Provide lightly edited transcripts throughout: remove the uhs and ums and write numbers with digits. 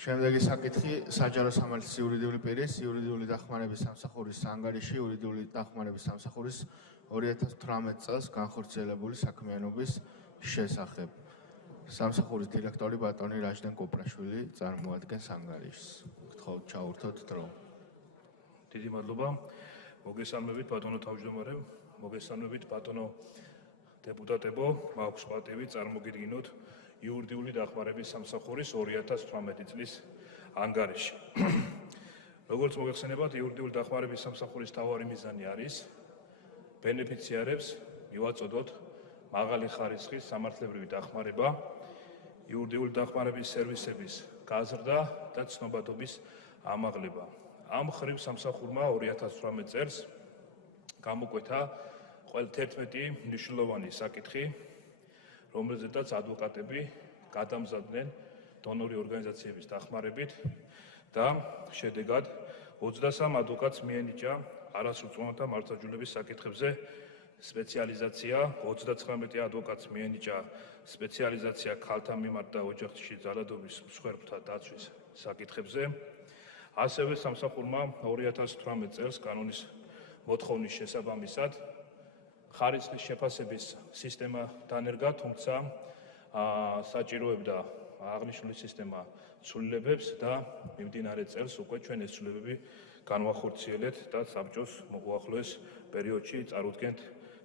შემდეგი საკითხი საჯარო სამართლის იურიდიული პირის, იურიდიული დახმარების სამსახურის ანგარიში, იურიდიული დახმარების სამსახურის 2018 წელს განხორციელებული საქმიანობის შესახებ. სამსახურის დირექტორი ბატონი რაჟდენ კუპრაშვილი წარმოადგენს ანგარიშს. გთხოვთ ჩაურთოთ დრო. დიდი მადლობა. მოგესალმებით ბატონო თავმჯდომარე, მოგესალმებით ბატონო დეპუტატებო, მაქვს პატივი წარმოგიდგინოთ იურიდიული დახმარების სამსახურის 2018 წლის ანგარიში. როგორც მოგეხსენებათ, იურიდიული დახმარების სამსახურის მთავარი მიზანი არის ბენეფიციარებს მივაწოდოთ მაღალი ხარისხის სამართლებრივი დახმარება, იურიდიული დახმარების სერვისების გაზრდა და ცნობადობის ამაღლება. ამ ხრივ სამსახურმა 2018 წელს გამოკვეთა 11 მნიშვნელოვანი საკითხი, რომელზედაც ადვოკატები გადამზადდნენ დონორი ორგანიზაციების დახმარებით და შედეგად 23 ადვოკატს მიენიჭა არასრულწლოვანთა მართლმსაჯულების საკითხებზე სპეციალიზაცია, 39 ადვოკატს მიენიჭა სპეციალიზაცია ქალთა მიმართ და ოჯახში ძალადობის მსხვერპლთა დაცვის საკითხებზე. ასევე სამსახურმა 2018 წელს კანონის მოთხოვნის შესაბამისად ხარისხის შეფასების სისტემა დანერგა, თუმცა საჭიროებდა აღნიშნული სისტემა ცვლილებებს და მიმდინარე წელს უკვე ჩვენ ეს ცვლილებები განვახორციელეთ და საბჭოს მოუახლოეს პერიოდში წარუდგენთ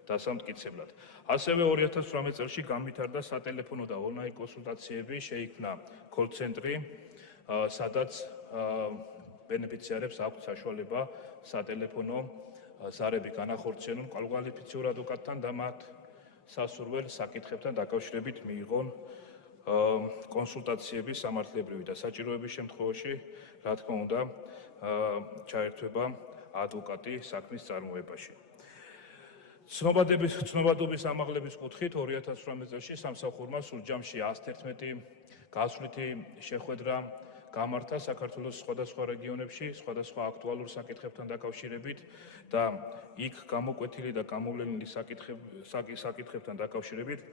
დასამტკიცებლად. ასევე 2018 წელს განვითარდა სატელეფონო და ონლაინ კონსულტაციები, შეიქმნა კოლ-ცენტრი, სადაც ბენეფიციარებს აქვთ საშუალება სატელეფონო ზარები განახორციელონ კვალიფიციურ ადვოკატთან და მათ სასურველ საკითხებთან დაკავშირებით მიიღონ კონსულტაციები სამართლებრივი და საჭიროების შემთხვევაში, რა თქმა უნდა, ჩაერთვება ადვოკატი საქმის წარმოებაში. ცნობადობის ამაღლების კუთხით 2018 წელს სამსახურმა სულ ჯამში 111 გასვლითი შეხვედრა გამართა საქართველოს სხვადასხვა რეგიონებში, სხვადასხვა აქტუალურ საკითხებთან დაკავშირებით და იქ გამოკვეთილი და გამოვლენილი საკითხებთან დაკავშირებით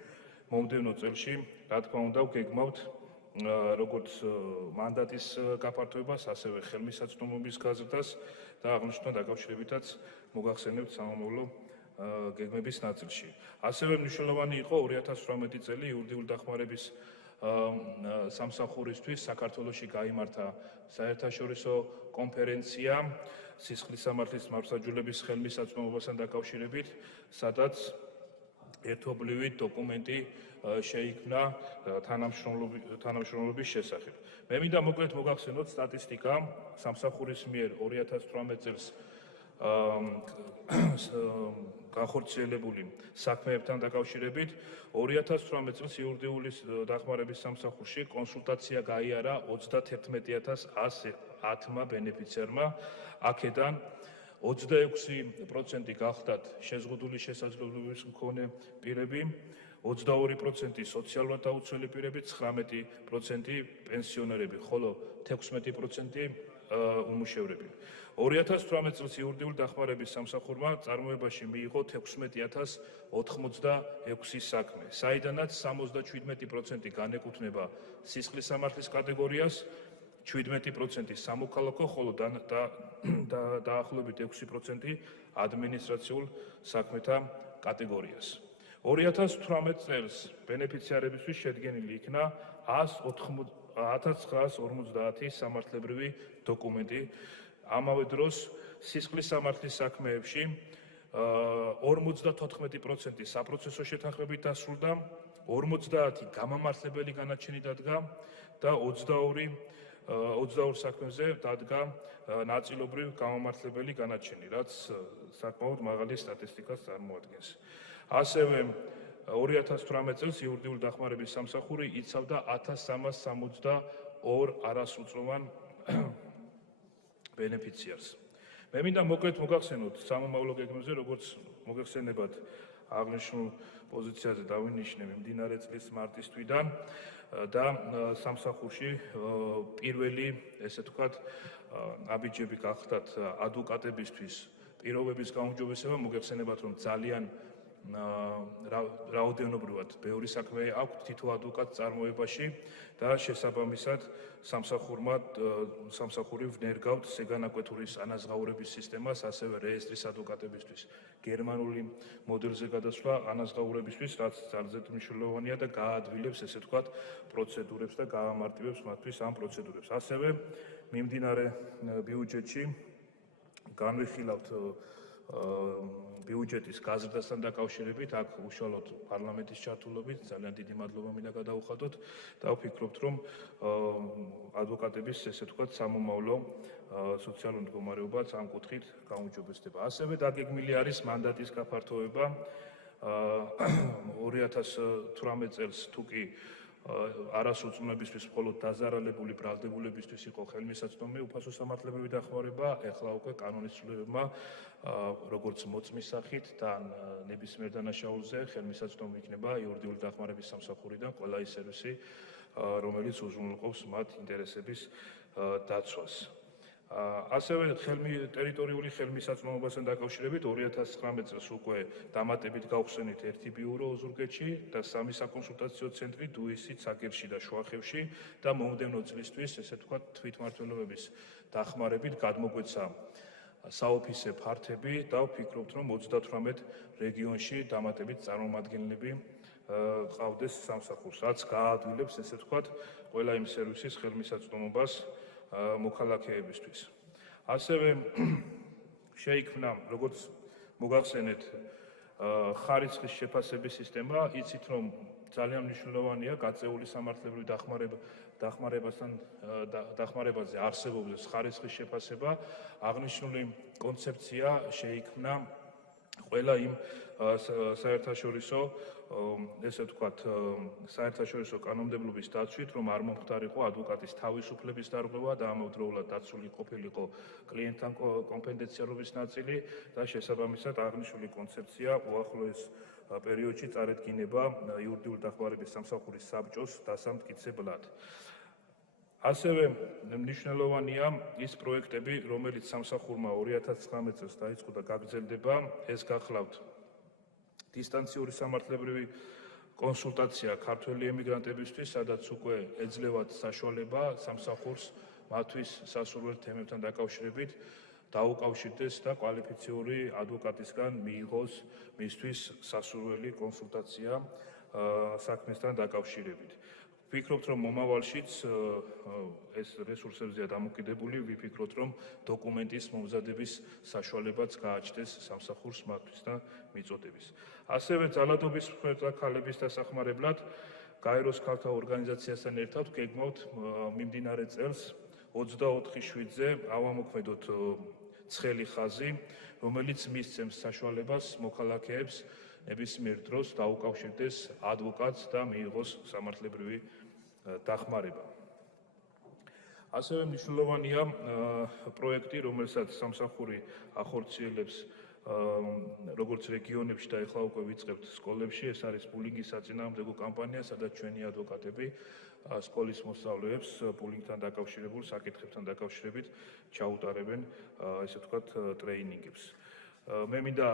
მომდევნო წელში, რა თქმა უნდა, გეგმავთ როგორც მანდატის გაფართოებას, ასევე ხელმისაწვდომობის გაზრდას და აღნიშნულთან დაკავშირებითაც მოგახსენებთ სამომავლო გეგმების ნაწილში. ასევე მნიშვნელოვანი იყო 2018 წელი იურიდიული დახმარების სამსახურისთვის საქართველოში გაიმართა საერთაშორისო კონფერენცია სისხლის სამართლის მართლმსაჯულების ხელმისაწვდომობასთან დაკავშირებით, სადაც ერთობლივი დოკუმენტი შეიქმნა თანამშრომლობის შესახებ. მე მინდა მოკლედ მოგახსენოთ სტატისტიკა სამსახურის მიერ 2018 წელს განხორციელებული საქმეებთან დაკავშირებით. 2018 წელს იურიდიული დახმარების სამსახურში კონსულტაცია გაიარა 31110 ბენეფიციარმა, აქედან 26% გახდათ შეზღუდული შესაძლებლობის მქონე პირები, 22% სოციალურად დაუცველი პირები, 19% პენსიონერები, ხოლო 16% უმუშევრები. 2018 წელს იურიდიული დახმარების სამსახურმა წარმოებაში მიიღო 16086 საქმე, საიდანაც 77% განეკუთვნება სისხლის სამართლის კატეგორიას, 17% სამოქალაქო, ხოლო დაახლოებით 6% ადმინისტრაციულ საქმეთა კატეგორიას. 2018 წელს ბენეფიციარებისთვის შედგენილი იქნა 1950 სამართლებრივი დოკუმენტი. ამავე დროს სისხლის სამართლის საქმეებში 54% საპროცესო შეთანხმებით დასრულდა, 50 გამამართლებელი განაჩენი დადგა და 22 საქმეზე დადგა ნაწილობრივ გამამართლებელი განაჩენი, რაც საკმაოდ მაღალი სტატისტიკას წარმოადგენს. ასევე 2018 წელს იურიდიული დახმარების სამსახური იცავდა 1362 არასრულწლოვან ბენეფიციარს. მე მინდა მოკლედ მოგახსენოთ სამომავლო გეგმებზე, როგორც მოგეხსენებათ აღნიშნულ პოზიციაზე დავინიშნე მიმდინარე წლის მარტის თვიდან და სამსახურში პირველი, ესე ვთქვათ, აბიჯები გახდათ ადვოკატებისთვის პირობების გაუმჯობესება. მოგეხსენებათ, რომ ძალიან რაოდენობრივად ბევრი საქმე აქვს თითო ადვოკატს წარმოებაში და შესაბამისად სამსახური ვნერგავთ საგანაკვეთურის ანაზღაურების სისტემას, ასევე რეესტრის ადვოკატებისთვის გერმანული მოდელზე გადასვლა ანაზღაურებისთვის, რაც ძალზედ მნიშვნელოვანია და გაადვილებს, ესე ვთქვათ, პროცედურებს და გაამარტივებს მათთვის ამ პროცედურებს. ასევე მიმდინარე ბიუჯეტში განვიხილავთ ბიუჯეტის გაზრდასთან დაკავშირებით, აქ უშუალოდ პარლამენტის ჩართულობით, ძალიან დიდი მადლობა მინდა გადავუხადოთ და ვფიქრობთ, რომ ადვოკატების, ესე ვთქვათ, სამომავლო სოციალური მდგომარეობაც ამ კუთხით გაუმჯობესდება. ასევე დაგეგმილი არის მანდატის გაფართოება 2018 წელს თუ კი არასრულწლოვნებისთვის მხოლოდ დაზარალებული ბრალდებულებისთვის იყო ხელმისაწვდომი უფასო სამართლებრივი დახმარება, ეხლა უკვე კანონის ცვლილებმა როგორც მოწმის სახით და ნებისმიერ დანაშაულზე ხელმისაწვდომი იქნება იურიდიული დახმარების სამსახურიდან ყველა ის სერვისი, რომელიც უზრუნველყოფს მათ ინტერესების დაცვას. ასევე ტერიტორიული ხელმისაწვდომობასთან დაკავშირებით 2019 წელს უკვე დამატებით გავხსენით ერთი ბიურო ოზურგეთში და 3 საკონსულტაციო ცენტრი დუისით, საგერში და შუახევში და მომდევნო წლისთვის, ესე ვთქვათ, თვითმმართველობის დახმარებით გადმოგვეცა საოფისე ფართები და ვფიქრობთ, რომ 38 რეგიონში დამატებით წარმომადგენლები ყავდეს სამსახურს, რაც გაადვილებს, ესე ვთქვათ, ყველა იმ სერვისის ხელმისაწვდომობას მოქალაქეებისთვის. ასევე შეიქმნა, როგორც მოგახსენეთ, ხარისხის შეფასების სისტემა, იცით, რომ ძალიან მნიშვნელოვანია გაწეული სამართლებრივი დახმარებაზე არსებობს ხარისხის შეფასება. აღნიშნული კონცეფცია შეიქმნა ყველა იმ საერთაშორისო, ესე ვთქვათ, საერთაშორისო კანონმდებლობის დაცვით, რომ არ მომხდარიყო ადვოკატის თავისუფლების დარღვევა და ამავდროულად დაცული ყოფილიყო კლიენტთან კონფიდენციალობის ნაწილი და შესაბამისად აღნიშნული კონცეფცია უახლოეს პერიოდში წარადგინება იურიდიული დახმარების სამსახურის საბჭოს დასამტკიცებლად. ასევე მნიშვნელოვანია ის პროექტები, რომელიც სამსახურმა 2019 წელს დაიწყო და გაგრძელდება, ეს გახლავთ დისტანციური სამართლებრივი კონსულტაცია ქართველი ემიგრანტებისთვის, სადაც უკვე ეძლევათ საშუალება სამსახურს მათთვის სასურველ თემებთან დაკავშირებით დაუკავშირდეს და კვალიფიციური ადვოკატისგან მიიღოს მისთვის სასურველი კონსულტაცია საქმესთან დაკავშირებით. ვფიქრობთ, რომ მომავალშიც ეს რესურსებზეა დამოკიდებული, ვიფიქროთ, რომ დოკუმენტის მომზადების საშუალებაც გააჩნდეს სამსახურს მათთვის და მიწოდების. ასევე ძალადობის მხრთა ქალების დასახმარებლად გაეროს ქალთა ორგანიზაციასთან ერთად გეგმავთ მიმდინარე წელს 24/7-ზე ავამოქმედოთ ცხელი ხაზი, რომელიც მისცემს საშუალებას მოქალაქეებს ნებისმიერ დროს დაუკავშირდეს ადვოკატს და მიიღოს სამართლებრივი დახმარება. ასევე მნიშვნელოვანია პროექტი, რომელსაც სამსახური ახორციელებს როგორც რეგიონებში და ეხლა უკვე ვიწყებთ სკოლებში, ეს არის პულინგის საწინააღმდეგო კამპანია, სადაც ჩვენი ადვოკატები სკოლის მოსწავლეებს პულინგთან დაკავშირებულ საკითხებთან დაკავშირებით ჩაუტარებენ, ესე ვთქვათ, ტრეინინგებს. მე მინდა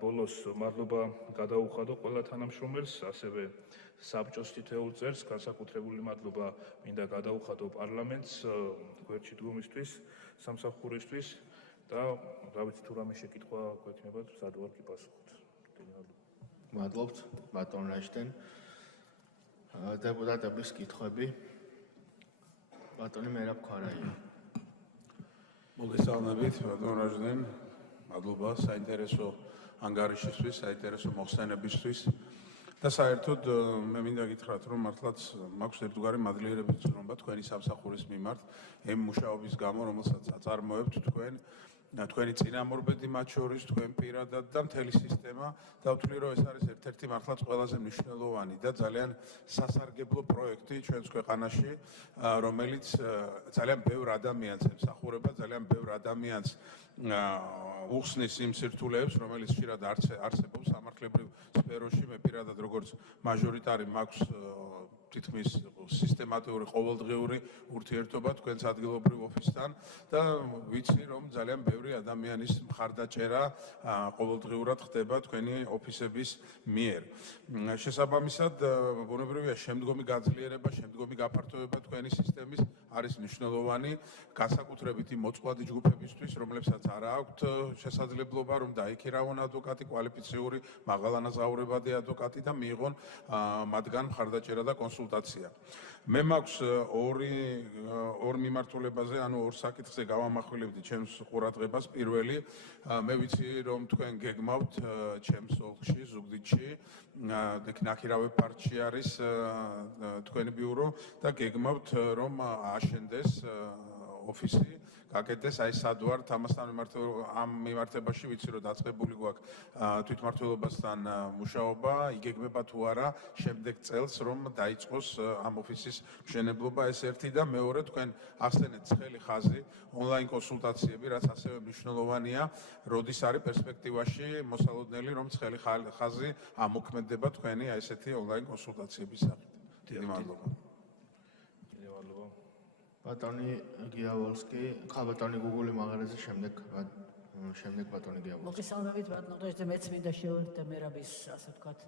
ბოლოს მადლობა გადავუხადო ყველა თანამშრომელს, ასევე საბჭოს თითოეულ წევრს, განსაკუთრებული მადლობა მინდა გადავუხადო პარლამენტს გვერდში დგომისთვის, სამსახურისთვის და რა ვიცი თუ რამე შეკითხვა გვექნება, სად ვარ კი პასუხობთ. მადლობთ, ბატონ რაჟდენ. დეპუტატების კითხვები. ბატონი მერაბ ქვარაია. მოგესალმებით, ბატონ რაჟდენ. მადლობა საინტერესო ანგარიშისთვის, საინტერესო მოხსენებისთვის. და საერთოდ მე მინდა გითხრათ, რომ მართლაც მაქვს ერთგვარი მადლიერების ცნობა თქვენი სამსახურის მიმართ, იმ მუშაობის გამო, რომელსაც აწარმოებთ თქვენი წინამორბედი მათ შორის, თქვენ პირადად და მთელი სისტემა და ვთვლი, რომ ეს არის ერთ-ერთი მართლაც ყველაზე მნიშვნელოვანი და ძალიან სასარგებლო პროექტი ჩვენს ქვეყანაში, რომელიც ძალიან ბევრ ადამიანს ემსახურება, ძალიან ბევრ ადამიანს უხსნის იმ სირთულეებს, რომელიც ხშირად არსებობს სამართლებრივ სფეროში. მე პირადად როგორც მაჟორიტარი მაქვს თითქმის სისტემატიური ყოველდღიური ურთიერთობა თქვენს ადგილობრივ ოფისთან და ვიცი რომ ძალიან ბევრი ადამიანის მხარდაჭერა ყოველდღიურად ხდება თქვენი ოფისების მიერ. შესაბამისად, ბუნებრივია შემდგომი გაძლიერება, შემდგომი გაფართოება თქვენი სისტემის არის მნიშვნელოვანი, განსაკუთრებით იმ მოწყვლადი ჯგუფებისთვის, რომლებსაც არ აქვთ შესაძლებლობა რომ დაიქირავონ ადვოკატი, კვალიფიციური, მაღალანაზღაურებადი ადვოკატი და მიიღონ მათგან მხარდაჭერა და კონსულტაცია. მე მაქვს ორ მიმართულებაზე, ანუ ორ საკითხზე გავამახვილებდი ჩემს ყურადღებას. პირველი, მე ვიცი რომ თქვენ გეგმავთ ჩემს ოლქში, ზუგდიდში, ნახირავე პარკში არის თქვენი ბიურო და გეგმავთ რომ აშენდეს ოფისი, გაკეთდეს აი სადვართ ამასთან ამ მიმართებაში ვიცი რომ დაწყებული გვაქვს თვითმმართველობასთან მუშაობა, იგეგმება თუ არა შემდეგ წელს რომ დაიწყოს ამ ოფისის მშენებლობა, ეს ერთი და მეორე თქვენ ახსენეთ ცხელი ხაზი, ონლაინ კონსულტაციები, რაც ასევე მნიშვნელოვანია, როდის არის პერსპექტივაში მოსალოდნელი რომ ცხელი ხაზი ამოქმედება თქვენი აი ესეთი ონლაინ კონსულტაციების სახით. დიდი მადლობა. ბატონი გიავალსკი, ბატონი გუგული მაღარაძე, შემდეგ ბატონი გიავალსკი. მოგესალმებით ბატონო რაჟდენ, მეც მინდა შევერთდე მერაბის, ასე ვთქვათ,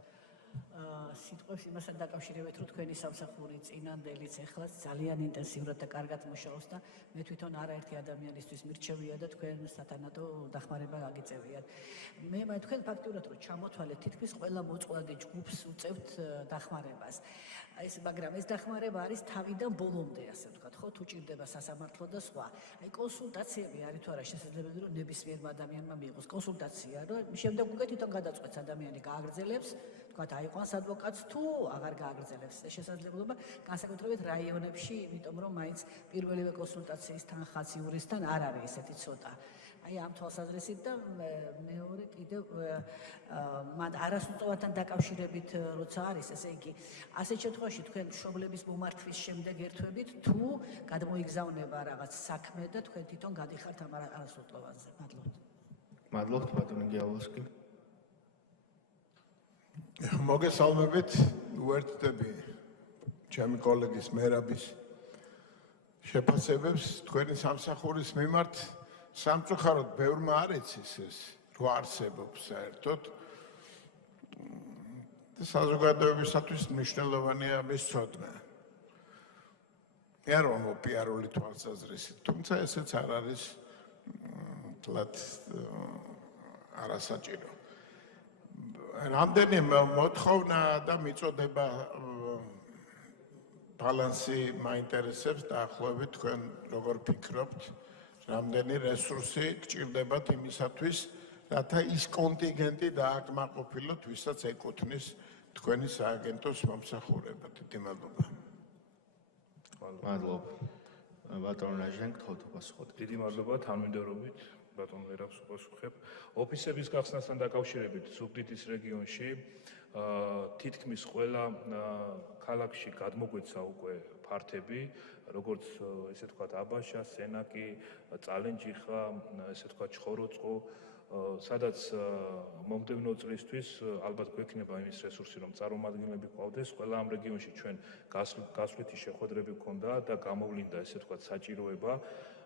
სიტყვებს იმასთან დაკავშირებით, რომ თქვენი სამსახური წინანდელიც ეხლაც ძალიან ინტენსიურად და კარგად მუშაობს და მე თვითონ არაერთი ადამიანისთვის მირჩევია და თქვენ სათანადო დახმარება გაგიწევიათ. მე თქვენ ფაქტურად რომ ჩამოთვალეთ, თითქმის ყველა მოწყვლადი ჯგუფს უწევთ დახმარებას. მაგრამ ეს დახმარება არის თავიდან ბოლომდე, ასე ვთქვათ, ხო, თუ ჭირდება სასამართლო და სხვა. აი კონსულტაციები არის თუ არა შესაძლებელი რომ ნებისმიერმა ადამიანმა მიიღოს კონსულტაცია, რომ შემდეგ უკვე თვითონ გადაწყვეტს ადამიანი გააგრძელებს, ვთქვათ, აიყვანს ადვოკატს თუ აღარ გააგრძელებს. ეს შესაძლებლობა განსაკუთრებით რაიონებში, იმიტომ რომ მაინც პირველივე კონსულტაციის თანხაც იურისტთან არ არის ესეთი ცოტა. აი ამ თვალსაზრისით და მეორე კიდევ მათ არასრულწლოვანთან დაკავშირებით როცა არის, ესე იგი, ასეთ შემთხვევაში თქვენ მშობლების მომართვის შემდეგ ერთვებით თუ გადმოიგზავნება რაღაც საქმე და თქვენ თვითონ გადიხართ ამ არასრულწლოვანზე. მადლობთ. მადლობთ ბატონი გიავალსკი. მოგესალმებით, უერთდები ჩემი კოლეგის მერაბის შეფასებებს თქვენი სამსახურის მიმართ. სამწუხაროდ ბევრმა არ იცის ეს, რო არსებობს საერთოდ. საზოგადოებისათვის მნიშვნელოვანია მის ცოდნა. მე არ ვამბობ პიარული თვალსაზრისით, თუმცა ესეც არ არის თლად არასაჭირო. რამდენი მოთხოვნა და მიწოდება ბალანსი მაინტერესებს დაახლოებით თქვენ როგორ ფიქრობთ? რამდენი რესურსი გჭირდებათ იმისათვის, რათა ის კონტინგენტი დააკმაყოფილოთ, ვისაც ეკუთვნის თქვენი სააგენტოს მომსახურება. დიდი მადლობა. მადლობა. ბატონ რაჟდენ, გთხოვთ უპასუხოთ. დიდი მადლობა თანმიმდევრობით, ბატონ მერაბს უპასუხებ. ოფისების გახსნასთან დაკავშირებით ზუგდიდის რეგიონში თითქმის ყველა ქალაქში გადმოგვეცა უკვე ფართები, როგორც ესე ვთქვათ აბაშა, სენაკი, წალენჯიხა, ესე ვთქვათ ჩხოროწყო, სადაც მომდევნო წლისთვის ალბათ გვექნება იმის რესურსი, რომ წარმომადგენლები გვყავდეს. ყველა ამ რეგიონში ჩვენ გასვლითი შეხვედრები გვქონდა და გამოვლინდა ესე ვთქვათ საჭიროება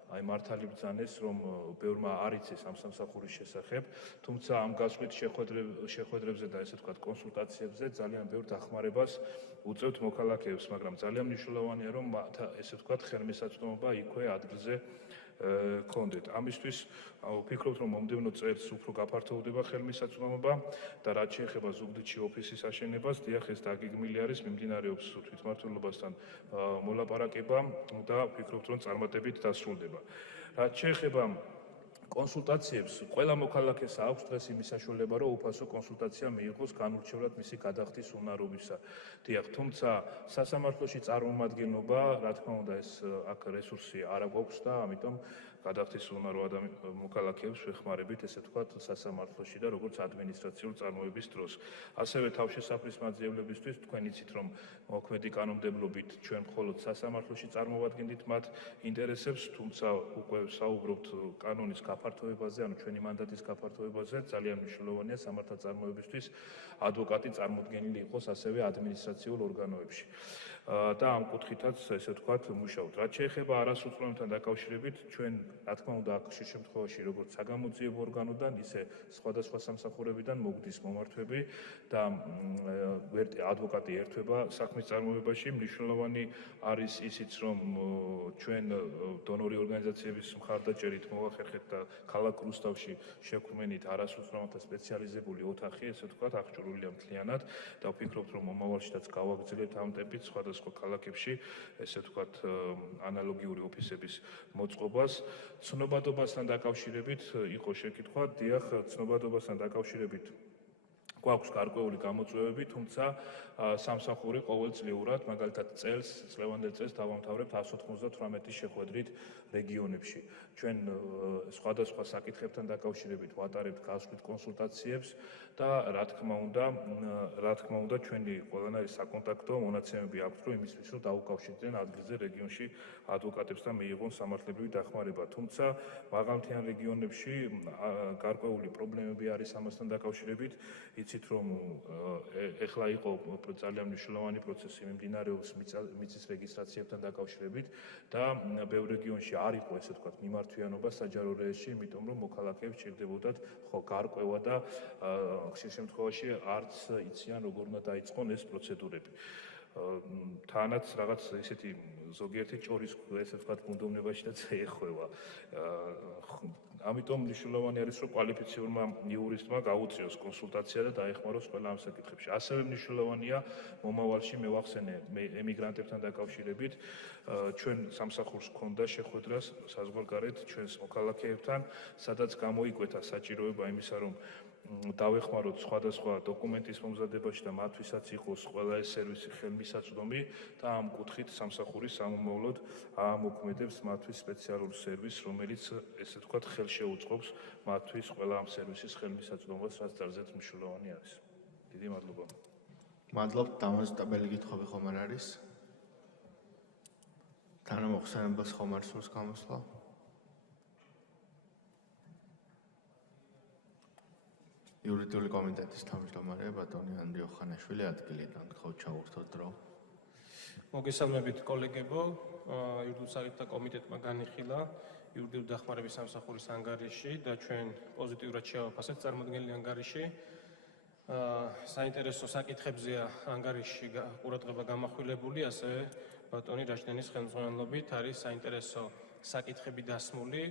აი მართალი ბრძანეს, რომ ბევრმა არ იცის ამ სამსახურის შესახებ, თუმცა ამ გასვლით შეხვედრებზე და ესე ვთქვათ კონსულტაციებზე ძალიან ბევრ დახმარებას უწევთ მოქალაქეებს, მაგრამ ძალიან მნიშვნელოვანია, რომ ესე ვთქვათ ხელმისაწვდომობა იქვე ადგილზე გქონდეთ. ამისთვის ვფიქრობთ, რომ მომდევნო წელს უფრო გაფართოვდება ხელმისაწვდომობა და რაც შეეხება ზუგდიდში ოფისის აშენებას, დიახ, ეს დაგეგმილი არის, მიმდინარეობს თვითმმართველობასთან მოლაპარაკება და ვფიქრობთ, რომ წარმატებით დასრულდება. რაც შეეხება კონსულტაციებს, ყველა მოქალაქეს აქვს დღეს იმის საშუალება, რომ უფასო კონსულტაცია მიიღოს განურჩევლად მისი გადახდის უნარობისა. დიახ, თუმცა სასამართლოში წარმომადგენლობა, რა თქმა უნდა, ეს აქ რესურსი არ აქვს და ამიტომ გადახდის უნარო მოქალაქეებს ვეხმარებით, ესე ვთქვათ, სასამართლოში და როგორც ადმინისტრაციული წარმოების დროს. ასევე თავშესაფრის მაძიებლებისთვის თქვენ იცით, რომ მოქმედი კანონმდებლობით ჩვენ მხოლოდ სასამართლოში წარმოვადგენთ მათ ინტერესებს, თუმცა უკვე საუბრობთ კანონის გაფართოებაზე, ანუ ჩვენი მანდატის გაფართოებაზე, ძალიან მნიშვნელოვანია სამართალდამცავებისთვის ადვოკატი წარმოდგენილი იყოს ასევე ადმინისტრაციულ ორგანოებში. და ამ კუთხითაც ესე ვთქვათ მუშაობთ. რაც შეეხება არასრულწლოვანებთან დაკავშირებით, ჩვენ რა თქმა უნდა აქ შემთხვევაში როგორც საგამოძიებო ორგანოდან, ისე სხვადასხვა სამსახურებიდან მოგდის მომართვები და ადვოკატი ერთვება საქმის წარმოებაში. მნიშვნელოვანი არის ისიც, რომ ჩვენ დონორი ორგანიზაციების მხარდაჭერით მოვახერხეთ და ქალაქ რუსთავში შევქმნით არასრულწლოვანთა სპეციალიზებული ოთახი, ესე ვთქვათ, აღჭურვილია მთლიანად და ვფიქრობთ, რომ მომავალშიც გავაგრძელებთ ამ ტემპით სხვადასხვა ქალაქებში, ესე ვთქვათ, ანალოგიური ოფისების მოწყობას. ცნობადობასთან დაკავშირებით იყო შეკითხვა, დიახ, ცნობადობასთან დაკავშირებით გვაქვს გარკვეული გამოწვევები, თუმცა სამსახური ყოველწლიურად, მაგალითად წლევანდელ წელს დავამთავრებთ 198 შეხვედრით რეგიონებში. ჩვენ სხვადასხვა საკითხებთან დაკავშირებით ვატარებთ გასვლით კონსულტაციებს და რა თქმა უნდა, ჩვენი ყველანაირი საკონტაქტო მონაცემები აქვთ, რომ იმისთვის, რომ დაუკავშირდნენ ადგილზე რეგიონში ადვოკატებს და მიიღონ სამართლებრივი დახმარება. თუმცა მაღალმთიან რეგიონებში გარკვეული პრობლემები არის ამასთან დაკავშირებით. იცით, რომ ეხლა იყო ძალიან მნიშვნელოვანი პროცესი მიმდინარეობს მიწის რეგისტრაციებთან დაკავშირებით და ბევრ რეგიონში არ იყო, ესე ვთქვათ, მიმართვიანობა საჯარო რეესტრში, იმიტომ რომ მოქალაქეებს სჭირდებოდათ გარკვევა და ხშირ შემთხვევაში არც იციან, როგორ უნდა დაიწყონ ეს პროცედურები. თანაც რაღაც ისეთი ზოგიერთი ჭორის, ესე ვთქვათ, გუნდოვნებაშიც ეხვევა. ამიტომ მნიშვნელოვანი არის, რომ კვალიფიციურმა იურისტმა გაუწიოს კონსულტაცია და დაეხმაროს ყველა ამ საკითხებში. ასევე მნიშვნელოვანია მომავალში მევახსენე ემიგრანტებთან დაკავშირებით, ჩვენ სამსახურს ჰქონდა შეხვედრა საზღვარგარეთ ჩვენს მოქალაქეებთან, სადაც გამოიკვეთა საჭიროება იმისა, რომ დავეხმაროთ სხვადასხვა დოკუმენტის მომზადებაში და მათთვისაც იყოს ყველა ეს სერვისი ხელმისაწვდომი და ამ კუთხით სამსახური სამომავლოდ აამოქმედებს მათთვის სპეციალურ სერვისს, რომელიც ესე ვთქვათ ხელშეუწყობს მათთვის ყველა ამ სერვისის ხელმისაწვდომას, რაც ძალზედ მნიშვნელოვანი არის. დიდი მადლობა. მადლობთ, დამოუკიდებელი კითხვები ხომ არ არის? თანამოხსენებას ხომ არ სურს გამოსვლა? იურიდიული კომიტეტის თავმჯდომარე ბატონი ანდრიო ხანაშვილი ადგილიდან გთხოვთ ჩავურთოთ დრო. მოგესალმებით კოლეგებო, იურიდიულ საკითხთა კომიტეტმა განიხილა იურიდიული დახმარების სამსახურის ანგარიში და ჩვენ პოზიტიურად შევაფასებთ წარმოდგენილი ანგარიში. საინტერესო საკითხებზეა ანგარიში ყურადღება გამახვილებული, ასევე ბატონი რაჟდენის ხელმძღვანელობით არის საინტერესო საკითხები დასმული,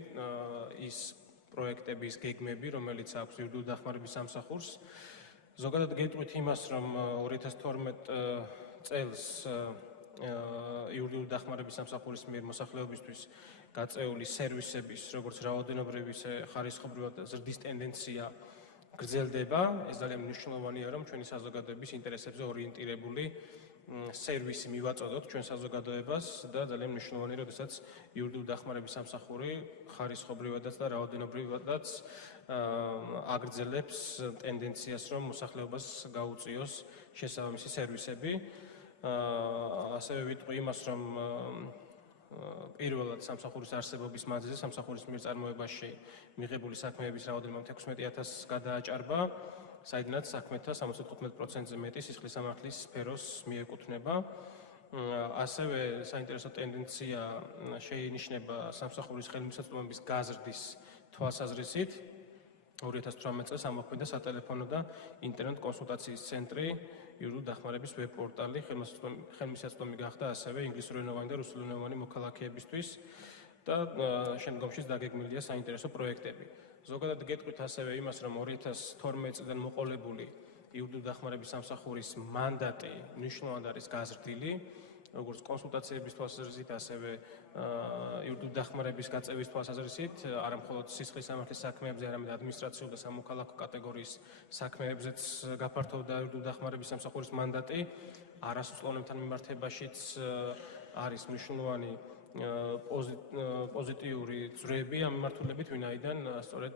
ის პროექტების გეგმები, რომელიც აქვს იურიდიული დახმარების სამსახურს. ზოგადად გეტყვით იმას, რომ 2012 წელს იურიდიული დახმარების სამსახურის მიერ მოსახლეობისთვის გაწეული სერვისების, როგორც რაოდენობრივი, ისე ხარისხობრივად ზრდის ტენდენცია გრძელდება. ეს ძალიან მნიშვნელოვანია, რომ ჩვენი საზოგადოების ინტერესებზე ორიენტირებული სერვისი მივაწოდოთ ჩვენ საზოგადოებას და ძალიან მნიშვნელოვანია, როდესაც იურიდიული დახმარების სამსახური ხარისხობრივადაც და რაოდენობრივადაც აგრძელებს ტენდენციას, რომ მოსახლეობას გაუწიოს შესაბამისი სერვისები. ასევე ვიტყვი იმას, რომ პირველად სამსახურის არსებობის მანძილზე სამსახურის მიერ წარმოებაში მიღებული საქმეების რაოდენობა 16,000 გადააჭარბა, საიდანაც საქმეთა 75%-ზე მეტი სისხლის სამართლის სფეროს მიეკუთვნება. ასევე საინტერესო ტენდენცია შეინიშნება სამსახურის ხელმისაწვდომების გაზრდის თვალსაზრისით. 2018 წელს ამოქმედა სატელეფონო და ინტერნეტ კონსულტაციის ცენტრი, იურიდიული დახმარების ვებ-პორტალი, ხელმისაწვდომი გახდა ასევე ინგლისურენოვანი და რუსულენოვანი მოქალაქეებისთვის და შემდგომშიც დაგეგმილია საინტერესო პროექტები. ზოგადად გეტყვით ასევე იმას, რომ 2012 წლიდან მოყოლებული იურიდიული დახმარების სამსახურის მანდატი მნიშვნელოვნად არის გაზრდილი, როგორც კონსულტაციების თვალსაზრისით, ასევე იურიდიული დახმარების გაწევის თვალსაზრისით, არა მხოლოდ სისხლის სამართლის საქმეებზე, არამედ ადმინისტრაციულ და სამოქალაქო კატეგორიის საქმეებზეც გაფართოვდა იურიდიული დახმარების სამსახურის მანდატი. არასრულწლოვანებთან მიმართებაშიც არის მნიშვნელოვანი პოზიტიური ძვრები ამ მიმართულებით, ვინაიდან სწორედ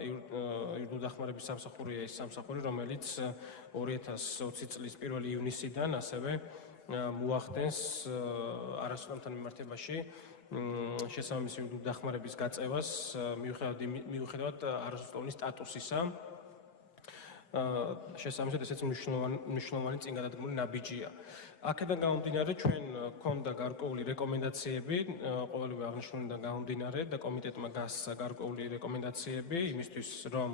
იურიდიული დახმარების სამსახურია ის სამსახური, რომელიც 2020 წლის 1 ივნისიდან ასევე მოახდენს არასრულწლოვანებთან მიმართებაში შესაბამისი იურიდიული დახმარების გაწევას, მიუხედავად არასრულწლოვანი სტატუსისა. შესაბამისად ესეც მნიშვნელოვანი წინ გადადგმული ნაბიჯია. აქედან გამომდინარე ჩვენ გვქონდა გარკვეული რეკომენდაციები, ყოველივე აღნიშნულიდან გამომდინარე და კომიტეტმა გასცა გარკვეული რეკომენდაციები იმისთვის, რომ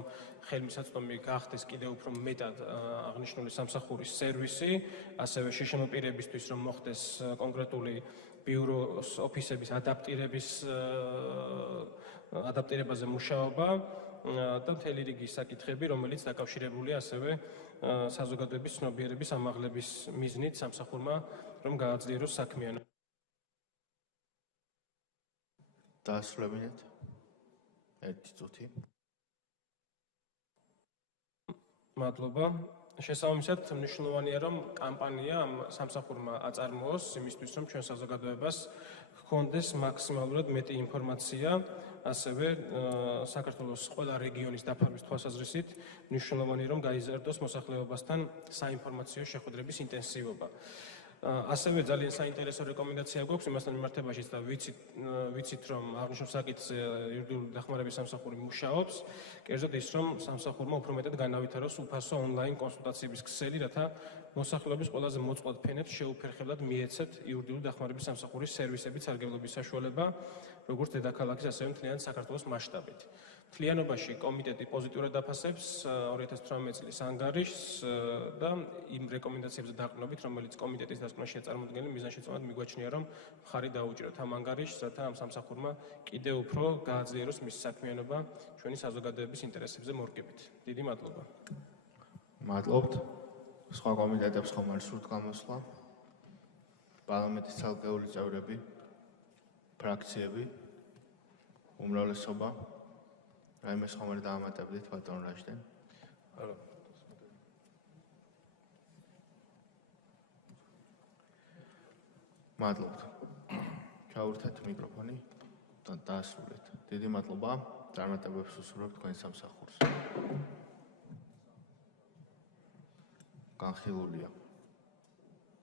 ხელმისაწვდომი გახდეს კიდევ უფრო მეტად აღნიშნული სამსახურის სერვისი, ასევე შეშემო პირებისთვის, რომ მოხდეს კონკრეტული ბიუროს ოფისების ადაპტირებაზე მუშაობა და მთელი რიგი საკითხები, რომელიც დაკავშირებულია ასევე საზოგადოების ცნობიერების ამაღლების მიზნით სამსახურმა, რომ გააძლიეროს საქმიანობა. დაასრულებინეთ. 1 წუთი. მადლობა. შესაბამისად, მნიშვნელოვანია, რომ კამპანია ამ სამსახურმა აწარმოოს იმისთვის, რომ ჩვენ საზოგადოებას ჰქონდეს მაქსიმალურად მეტი ინფორმაცია, ასევე საქართველოს ყველა რეგიონის დაფარვის თვალსაზრისით მნიშვნელოვანია, რომ გაიზარდოს მოსახლეობასთან საინფორმაციო შეხვედრების ინტენსივობა. ასევე ძალიან საინტერესო რეკომენდაცია გვაქვს იმასთან მიმართებაშიც და ვიცით, რომ აღნიშნულ საკითხზე იურიდიული დახმარების სამსახური მუშაობს, კერძოდ ის, რომ სამსახურმა უფრო მეტად განავითაროს უფასო ონლაინ კონსულტაციების ქსელი, რათა მოსახლეობის ყველაზე მოწყვლად ფენებს შეუფერხებლად მიეცეთ იურიდიული დახმარების სამსახურის სერვისების სარგებლობის საშუალება, როგორც დედაქალაქის, ასევე მთლიანი საქართველოს მასშტაბით. მთლიანობაში კომიტეტი პოზიტიურად დაფასებს 2018 წლის ანგარიშს და იმ რეკომენდაციებზე დაყრდნობით, რომელიც კომიტეტის დასკვნაშია წარმოდგენილი, მიზანშეწონად მიგვაჩნია, რომ მხარი დაუჭიროთ ამ ანგარიშს, რათა ამ სამსახურმა კიდევ უფრო გააძლიეროს მისი საქმიანობა ჩვენი საზოგადოების ინტერესებზე მორგებით. დიდი მადლობა. მადლობთ. სხვა კომიტეტებს ხომ არის სრულ გამოსვლა? პარლამენტის ცალკეული წევრები, ფრაქციები, უმრავლესობა. რაიმე სხვა მე დაამატებდით ბატონ რაჟდენ? არა. მადლობთ. ჩაურთეთ მიკროფონი და დაასრულეთ. დიდი მადლობა. წარმატებებს უსურვებთ თქვენ სამსახურს. განხილულია.